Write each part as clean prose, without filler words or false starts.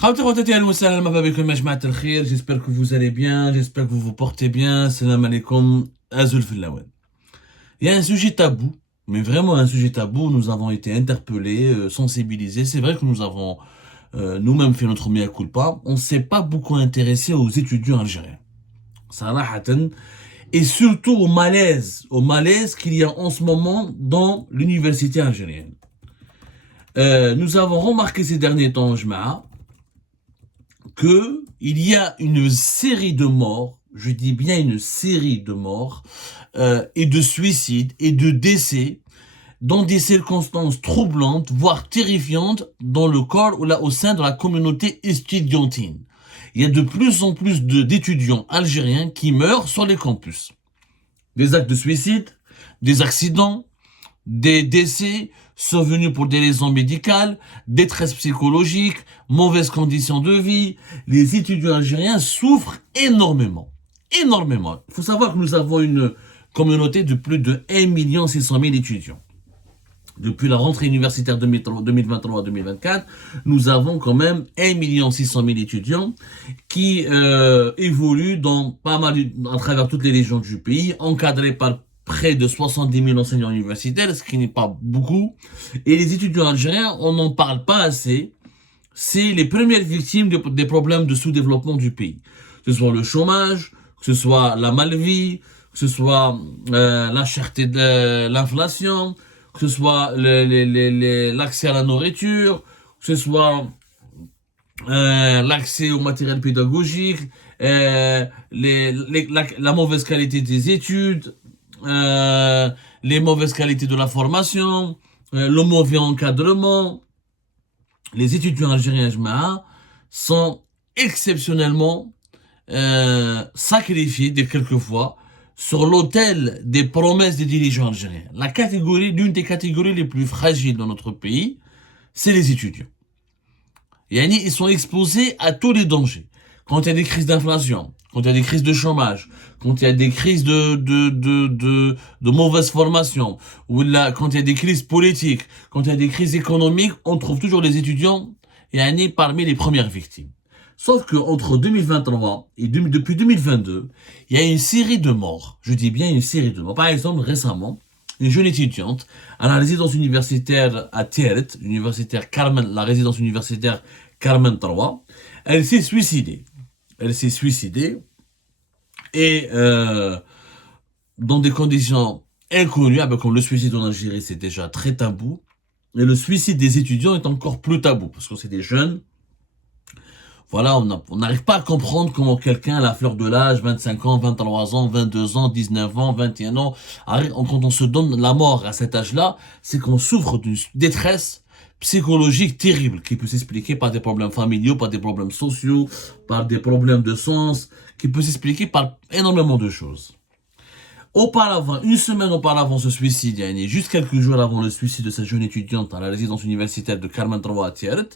J'espère que vous allez bien, j'espère que vous vous portez bien. Salam alaikum, Azul Fillawen. Il y a un sujet tabou, mais vraiment un sujet tabou. Nous avons été interpellés, sensibilisés. C'est vrai que nous avons nous-mêmes fait notre mea culpa. On ne s'est pas beaucoup intéressé aux étudiants algériens. Sarahatan. Et surtout au malaise qu'il y a en ce moment dans l'université algérienne. Nous avons remarqué ces derniers temps, Jma'a, qu'il y a une série de morts, je dis bien une série de morts, et de suicides et de décès dans des circonstances troublantes, voire terrifiantes, dans le corps ou là au sein de la communauté estudiantine. Il y a de plus en plus d'étudiants algériens qui meurent sur les campus. Des actes de suicide, des accidents, des décès survenus pour des raisons médicales, détresse psychologique, mauvaises conditions de vie. Les étudiants algériens souffrent énormément. Énormément. Il faut savoir que nous avons une communauté de plus de 1 600 000 étudiants. Depuis la rentrée universitaire 2023-2024, nous avons quand même 1 600 000 étudiants qui évoluent dans pas mal, à travers toutes les régions du pays, encadrés par près de 70 000 enseignants universitaires, ce qui n'est pas beaucoup. Et les étudiants algériens, on n'en parle pas assez. C'est les premières victimes des problèmes de sous-développement du pays. Que ce soit le chômage, que ce soit la malvie, que ce soit la cherté de l'inflation, que ce soit l'accès à la nourriture, que ce soit l'accès au matériel pédagogique, la mauvaise qualité des études, les mauvaises qualités de la formation, le mauvais encadrement. Les étudiants algériens Jma'a sont exceptionnellement sacrifiés quelquefois sur l'autel des promesses des dirigeants algériens. L'une des catégories les plus fragiles dans notre pays, c'est les étudiants. Ils sont exposés à tous les dangers. Quand il y a des crises d'inflation, quand il y a des crises de chômage, quand il y a des crises de mauvaise formation, ou là, quand il y a des crises politiques, quand il y a des crises économiques, on trouve toujours les étudiants parmi les premières victimes. Sauf que entre 2023 et depuis 2022, il y a une série de morts. Je dis bien une série de morts. Par exemple, récemment, une jeune étudiante à la résidence universitaire à Tiret, la résidence universitaire Carmen 3, elle s'est suicidée. Elle s'est suicidée et dans des conditions inconnues, comme le suicide en Algérie, c'est déjà très tabou. Et le suicide des étudiants est encore plus tabou parce que c'est des jeunes. Voilà, on n'arrive pas à comprendre comment quelqu'un à la fleur de l'âge, 25 ans, 23 ans, 22 ans, 19 ans, 21 ans, quand on se donne la mort à cet âge-là, c'est qu'on souffre d'une détresse psychologique terrible qui peut s'expliquer par des problèmes familiaux, par des problèmes sociaux, par des problèmes de sens, qui peut s'expliquer par énormément de choses. Auparavant, une semaine auparavant ce suicide, juste quelques jours avant le suicide de cette jeune étudiante à la résidence universitaire de Carmen 3 à Tiret,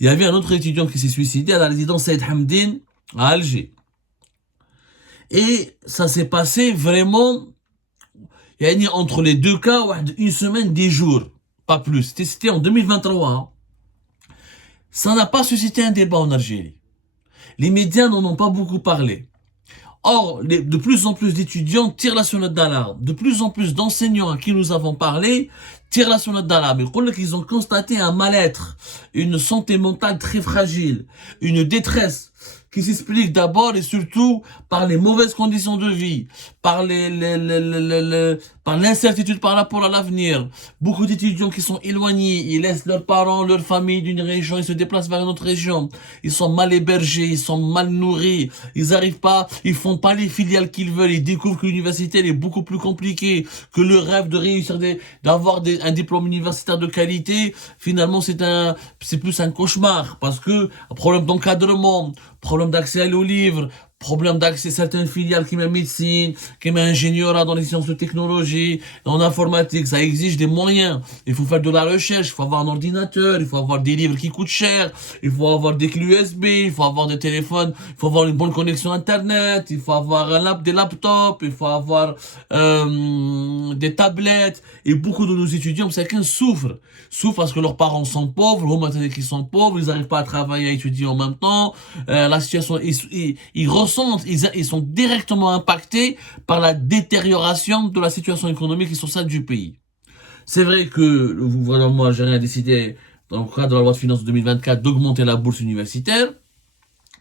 il y avait un autre étudiant qui s'est suicidé à la résidence Saïd Hamdine à Alger. Et ça s'est passé vraiment, entre les deux cas, une semaine, 10 jours, pas plus. C'était en 2023. Ça n'a pas suscité un débat en Algérie. Les médias n'en ont pas beaucoup parlé. Or, de plus en plus d'étudiants tirent la sonnette d'alarme. De plus en plus d'enseignants à qui nous avons parlé tirent la sonnette d'alarme. Ils ont constaté un mal-être, une santé mentale très fragile, une détresse qui s'explique d'abord et surtout par les mauvaises conditions de vie, par par l'incertitude par rapport à l'avenir. Beaucoup d'étudiants qui sont éloignés, ils laissent leurs parents, leur famille d'une région, ils se déplacent vers une autre région. Ils sont mal hébergés, ils sont mal nourris, ils font pas les filiales qu'ils veulent, ils découvrent que l'université est beaucoup plus compliquée, que le rêve de réussir d'avoir un diplôme universitaire de qualité, finalement c'est plus un cauchemar parce que problème d'encadrement, problème d'accès aux livres, problème d'accès à certaines filiales qui mettent médecine, qui mettent ingénieur dans les sciences de technologie, en informatique, ça exige des moyens. Il faut faire de la recherche, il faut avoir un ordinateur, il faut avoir des livres qui coûtent cher, il faut avoir des clés USB, il faut avoir des téléphones, il faut avoir une bonne connexion internet, il faut avoir des laptops, il faut avoir des tablettes. Et beaucoup de nos étudiants, chacun souffrent parce que leurs parents sont pauvres, ou maintenant qu'ils sont pauvres, ils n'arrivent pas à travailler, à étudier en même temps. La situation, ils ressentent, ils sont directement impactés par la détérioration de la situation économique et sociale du pays. C'est vrai que le gouvernement algérien a décidé, dans le cadre de la loi de finances de 2024, d'augmenter la bourse universitaire.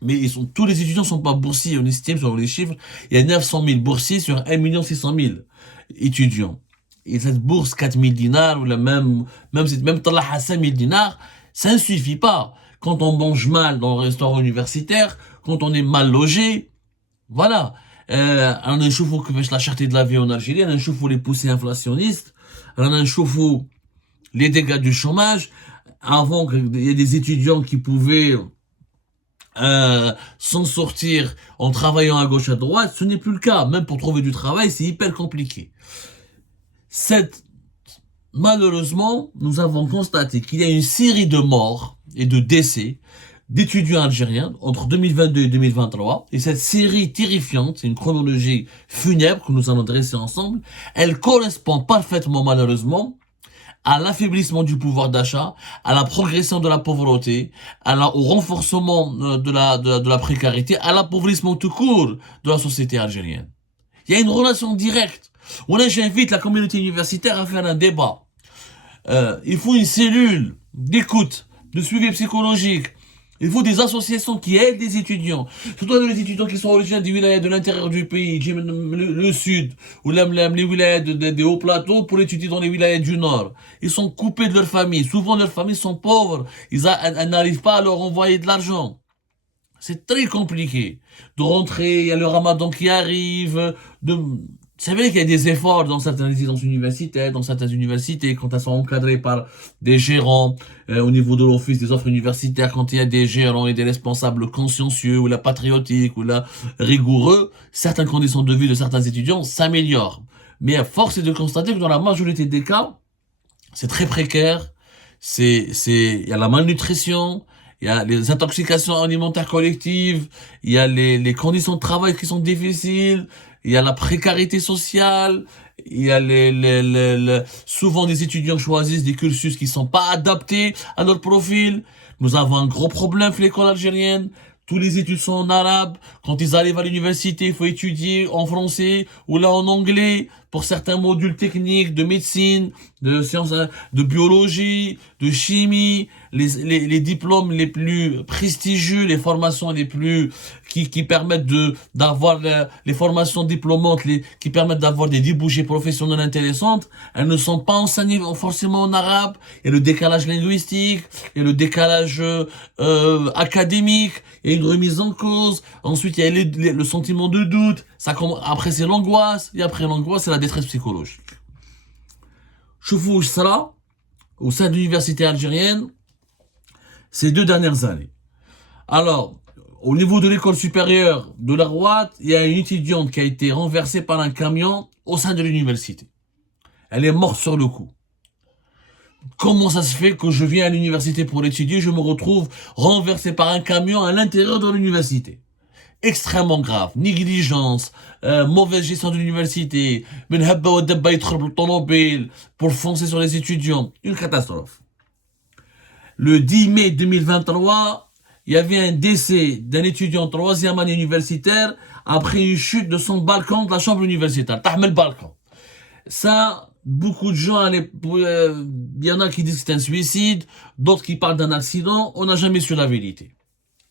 Mais tous les étudiants ne sont pas boursiers. On estime, sur les chiffres, il y a 900 000 boursiers sur 1 600 000 étudiants. Et cette bourse, 4 000 dinars, ou même Tallah 5 000 dinars, ça ne suffit pas. Quand on mange mal dans le restaurant universitaire, quand on est mal logé, voilà. On a un chauffe qui fait la cherté de la vie en Algérie, on a un chauffe les poussées inflationnistes, on a un chauffe les dégâts du chômage. Avant, il y a des étudiants qui pouvaient s'en sortir en travaillant à gauche à droite, ce n'est plus le cas. Même pour trouver du travail, c'est hyper compliqué. Malheureusement, nous avons constaté qu'il y a une série de morts et de décès d'étudiants algériens entre 2022 et 2023. Et cette série terrifiante, c'est une chronologie funèbre que nous allons dresser ensemble, elle correspond parfaitement, malheureusement, à l'affaiblissement du pouvoir d'achat, à la progression de la pauvreté, au renforcement de la précarité, à l'appauvrissement tout court de la société algérienne. Il y a une relation directe. Voilà, j'invite la communauté universitaire à faire un débat. Il faut une cellule d'écoute, de suivi psychologique. Il faut des associations qui aident les étudiants. Surtout les étudiants qui sont originaires des wilayas de l'intérieur du pays, le sud, ou les wilayas des hauts plateaux pour étudier dans les wilayas du nord. Ils sont coupés de leur famille. Souvent, leurs familles sont pauvres. Elles n'arrivent pas à leur envoyer de l'argent. C'est très compliqué de rentrer. Il y a le ramadan qui arrive. C'est vrai qu'il y a des efforts dans certaines résidences universitaires, dans certaines universités, quand elles sont encadrées par des gérants, au niveau de l'office des offres universitaires, quand il y a des gérants et des responsables consciencieux, ou la patriotiques, ou la rigoureux, certaines conditions de vie de certains étudiants s'améliorent. Mais à force est de constater que dans la majorité des cas, c'est très précaire, il y a la malnutrition, il y a les intoxications alimentaires collectives, il y a les conditions de travail qui sont difficiles, il y a la précarité sociale, il y a souvent des étudiants choisissent des cursus qui sont pas adaptés à leur profil. Nous avons un gros problème avec l'école algérienne. Tous les études sont en arabe. Quand ils arrivent à l'université, il faut étudier en français ou là en anglais pour certains modules techniques de médecine, de sciences, de biologie, de chimie. Les diplômes les plus prestigieux, les formations les plus qui permettent d'avoir les formations diplômantes, qui permettent d'avoir des débouchés professionnels intéressantes, elles ne sont pas enseignées forcément en arabe. Il y a le décalage linguistique, il y a le décalage académique, il y a une remise en cause. Ensuite, il y a le sentiment de doute. Après, c'est l'angoisse. Et après l'angoisse, c'est la détresse psychologique. Choufou Sara, au sein de l'université algérienne, ces 2 dernières années. Alors, au niveau de l'école supérieure de la Rouat, il y a une étudiante qui a été renversée par un camion au sein de l'université. Elle est morte sur le coup. Comment ça se fait que je viens à l'université pour étudier, je me retrouve renversé par un camion à l'intérieur de l'université? Extrêmement grave. Négligence, mauvaise gestion de l'université, pour foncer sur les étudiants. Une catastrophe. Le 10 mai 2023, il y avait un décès d'un étudiant 3e année universitaire après une chute de son balcon de la chambre universitaire. Tahmel balcon. Ça, beaucoup de gens, il y en a qui disent que c'est un suicide, d'autres qui parlent d'un accident, on n'a jamais su la vérité.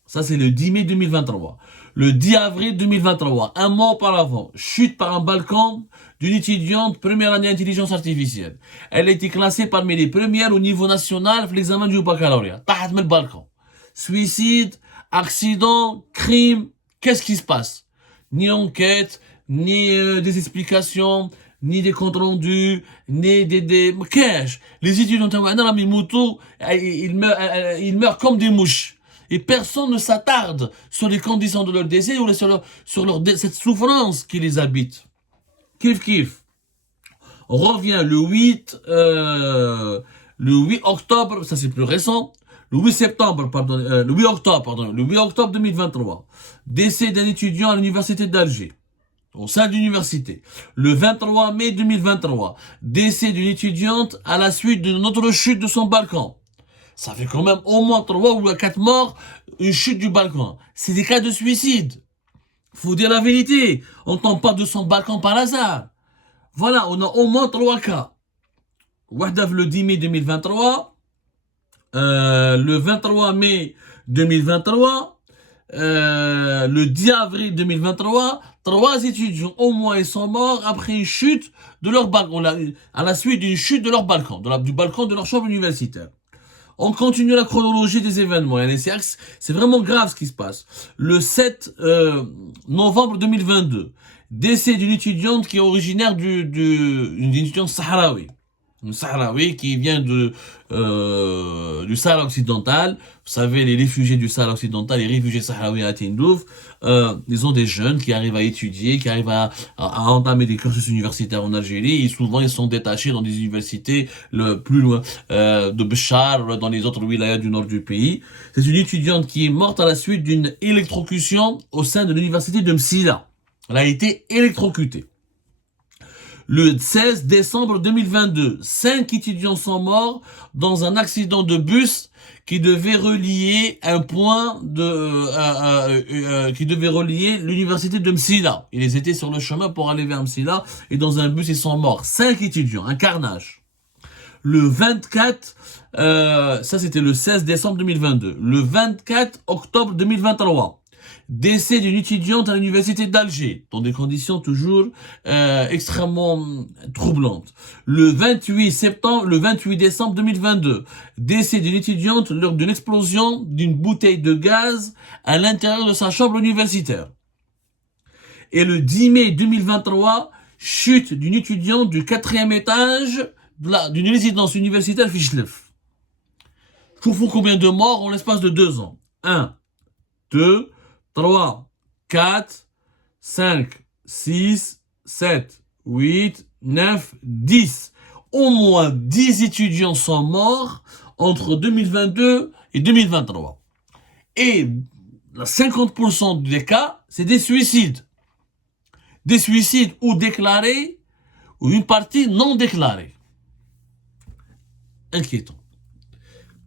Ça, c'est le 10 mai 2023. Le 10 avril 2023, un mois auparavant, chute par un balcon d'une étudiante première année intelligence artificielle. Elle a été classée parmi les premières au niveau national pour l'examen du baccalauréat. Tahat le balcon. Suicide, accident, crime, qu'est-ce qui se passe? Ni enquête, ni des explications, ni des comptes rendus, ni des cash. Les étudiants, ils meurent comme des mouches. Et personne ne s'attarde sur les conditions de leur décès ou cette souffrance qui les habite. Kif kif. On revient le 8 octobre, ça c'est plus récent, le 8 septembre, pardon, le 8 octobre, pardon, le 8 octobre 2023. Décès d'un étudiant à l'université d'Alger, au sein de l'université. Le 23 mai 2023, décès d'une étudiante à la suite d'une autre chute de son balcon. Ça fait quand même au moins 3 ou 4 morts, une chute du balcon. C'est des cas de suicide. Faut dire la vérité. On tombe pas de son balcon par hasard. Voilà, on a au moins 3 cas. Wahda le 10 mai 2023, le 23 mai 2023, le 10 avril 2023, 3 étudiants au moins ils sont morts après une chute de leur balcon, à la suite d'une chute de leur balcon, du balcon de leur chambre universitaire. On continue la chronologie des événements. C'est vraiment grave ce qui se passe. Le 7 novembre 2022, décès d'une étudiante qui est originaire d'une étudiante sahraoui. Une Sahraoui qui vient du Sahara occidental. Vous savez, les réfugiés du Sahara occidental, les réfugiés sahraouis à Tindouf, ils ont des jeunes qui arrivent à étudier, qui arrivent à entamer des cursus universitaires en Algérie, et souvent ils sont détachés dans des universités plus loin, de Béchar, dans les autres wilayas du nord du pays. C'est une étudiante qui est morte à la suite d'une électrocution au sein de l'université de Msila. Elle a été électrocutée. Le 16 décembre 2022, 5 étudiants sont morts dans un accident de bus qui devait relier un point qui devait relier l'université de Msila. Ils étaient sur le chemin pour aller vers Msila et dans un bus ils sont morts. 5 étudiants, un carnage. Le 24, ça c'était le 16 décembre 2022. Le 24 octobre 2023. Décès d'une étudiante à l'université d'Alger, dans des conditions toujours extrêmement troublantes. Le 28 décembre 2022, décès d'une étudiante lors d'une explosion d'une bouteille de gaz à l'intérieur de sa chambre universitaire. Et le 10 mai 2023, chute d'une étudiante du 4e étage d'une résidence universitaire Fichlef. Je vous combien de morts en l'espace de 2 ans. 1, 2, 3, 4, 5, 6, 7, 8, 9, 10. Au moins 10 étudiants sont morts entre 2022 et 2023. Et 50% des cas, c'est des suicides. Des suicides ou déclarés, ou une partie non déclarée. Inquiétant.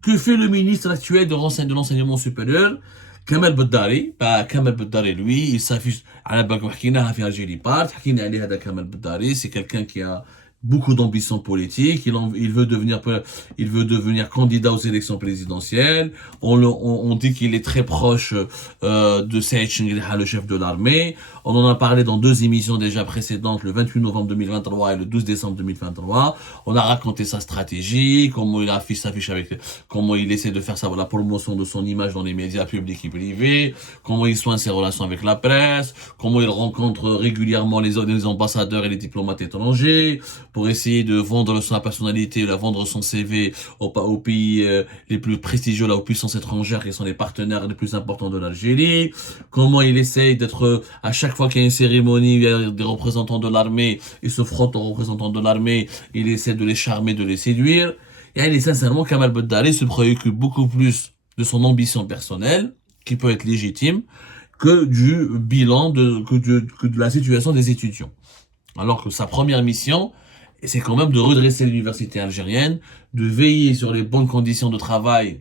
Que fait le ministre actuel de l'enseignement supérieur, Kamel Beddari? Kamel Beddari, lui, il s'affiche à la banque Wahkina, à Algérie Part. Kamel Beddari, c'est quelqu'un qui a beaucoup d'ambition politique. Il veut devenir candidat aux élections présidentielles. On dit qu'il est très proche de Saïd Chengheliha, le chef de l'armée. On en a parlé dans 2 émissions déjà précédentes, le 28 novembre 2023 et le 12 décembre 2023. On a raconté sa stratégie, comment comment il essaie de faire la promotion de son image dans les médias publics et privés, comment il soigne ses relations avec la presse, comment il rencontre régulièrement les ambassadeurs et les diplomates étrangers, pour essayer de vendre sa personnalité, de vendre son CV aux pays les plus prestigieux, aux puissances étrangères qui sont les partenaires les plus importants de l'Algérie. Comment il essaye d'être, à chaque fois qu'il y a une cérémonie, il y a des représentants de l'armée, il se frotte aux représentants de l'armée, il essaie de les charmer, de les séduire. Et sincèrement, Kamel Beddari se préoccupe beaucoup plus de son ambition personnelle, qui peut être légitime, que du bilan que de la situation des étudiants. Alors que sa première mission, c'est quand même de redresser l'université algérienne, de veiller sur les bonnes conditions de travail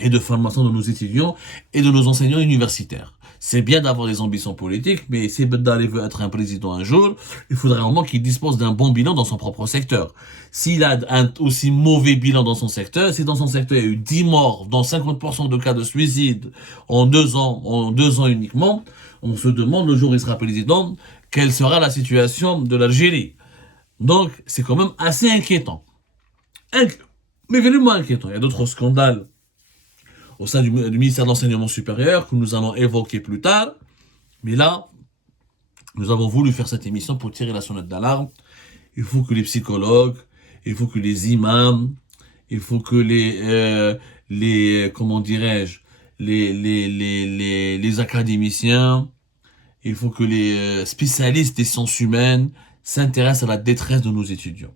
et de formation de nos étudiants et de nos enseignants universitaires. C'est bien d'avoir des ambitions politiques, mais si Beddari veut être un président un jour, il faudrait vraiment qu'il dispose d'un bon bilan dans son propre secteur. S'il a un aussi mauvais bilan dans son secteur, si dans son secteur il y a eu 10 morts, dans 50% de cas de suicide en 2 ans uniquement, on se demande le jour où il sera président, quelle sera la situation de l'Algérie. Donc, c'est quand même assez inquiétant. Mais vraiment inquiétant. Il y a d'autres scandales au sein du ministère de l'Enseignement supérieur que nous allons évoquer plus tard. Mais là, nous avons voulu faire cette émission pour tirer la sonnette d'alarme. Il faut que les psychologues, il faut que les imams, il faut que comment dirais-je, les académiciens, il faut que les spécialistes des sciences humaines s'intéressent à la détresse de nos étudiants.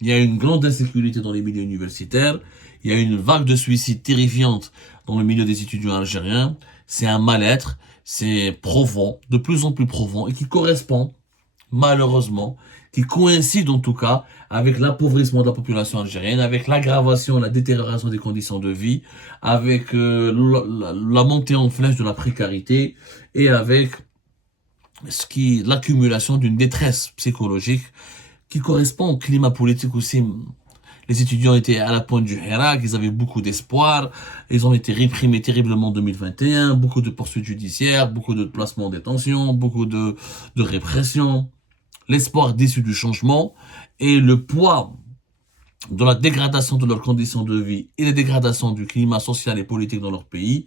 Il y a une grande insécurité dans les milieux universitaires, il y a une vague de suicides terrifiante dans le milieu des étudiants algériens, c'est un mal-être, c'est profond, de plus en plus profond, et qui correspond, malheureusement, qui coïncide en tout cas avec l'appauvrissement de la population algérienne, avec l'aggravation, la détérioration des conditions de vie, avec la montée en flèche de la précarité, et avec l'accumulation d'une détresse psychologique qui correspond au climat politique aussi. Les étudiants étaient à la pointe du Hirak, ils avaient beaucoup d'espoir, ils ont été réprimés terriblement en 2021, beaucoup de poursuites judiciaires, beaucoup de placements en détention, beaucoup de répression. L'espoir d'issue du changement et le poids de la dégradation de leurs conditions de vie et la dégradation du climat social et politique dans leur pays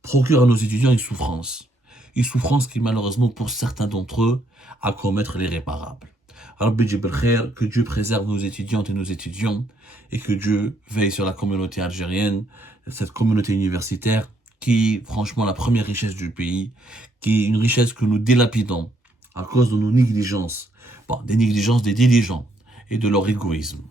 procurent à nos étudiants une souffrance. Une souffrance qui malheureusement pour certains d'entre eux à commettre l'irréparable. Rabbi Jibel Khair, que Dieu préserve nos étudiantes et nos étudiants et que Dieu veille sur la communauté algérienne, cette communauté universitaire qui, franchement, la première richesse du pays, qui est une richesse que nous délapidons à cause de nos négligences, des négligences des dirigeants et de leur égoïsme.